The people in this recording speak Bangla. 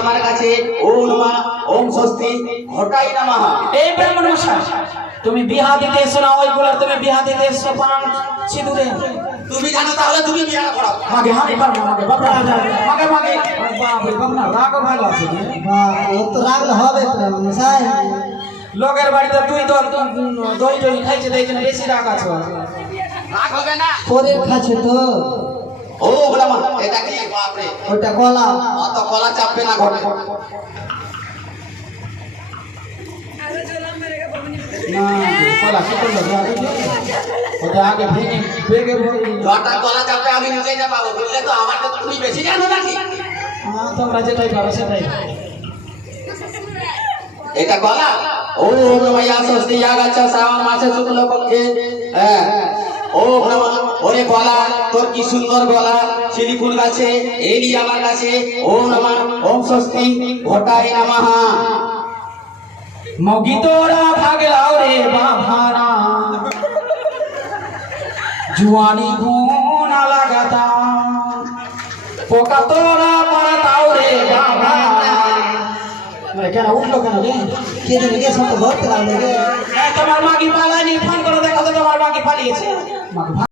আমার কাছে ওম নমঃ ওম স্বস্তি ঘটাই নমঃ। এই ব্রাহ্মণ মশাই, তুমি বিহা দিতে এসো না, ওইগুলা তুমি বিহা দিতে এসো পান সিঁদুরে। তুমি জানো তাহলে তুমি বিয়া করো। মাগে হাঁড়ি পারবো মাগে বাবা মাগে মাগে বাবা বাবা রাগ ভালো আছে তো রাগলে হবে মশাই। লোকের বাড়িতে তুই তো দই দই খাইছে দেখছেন বেশি রাগ আছে। রাগ হবে না, পরে খাচ্ছে তো। ও ব্রাহ্মণ এটা কি? বাপ রে, ওটা কলা। অত কলা চাপবে না ঘরে। না কলা কি করলো ওটা আগে ভেঙে বেগে জটা কলা চাপবে আমি নিজে যা পাবো, বুঝলে তো? আমার তো তুমি বেশি জানো নাকি? তোমরা যেটাই পারো সেটাই। এটা কলা। ওম নমঃ স্বস্তি আগাছা শ্রাবণ মাসে শুক্ল পক্ষে। হ্যাঁ, ওম নমঃ। ওরে গলা, তোর কি সুন্দর গলা, শিলিফুল গাছে এলি আমার কাছে। ওম নমঃ ওম স্বস্তি ঘটাই নমঃ। মগি তোরা ভাগলাও রে বাভারা, জুয়ানি গুণ লাগাতা, পোকা তোরা পারতাও রে বাবা। কেন উঠলো কেন রে? কে জানে কে সব ধরতে লাগলো রে। তোমার মাগি পালায়নি, ফোন করে দেখো তো তোমার মাগি পালিয়েছে।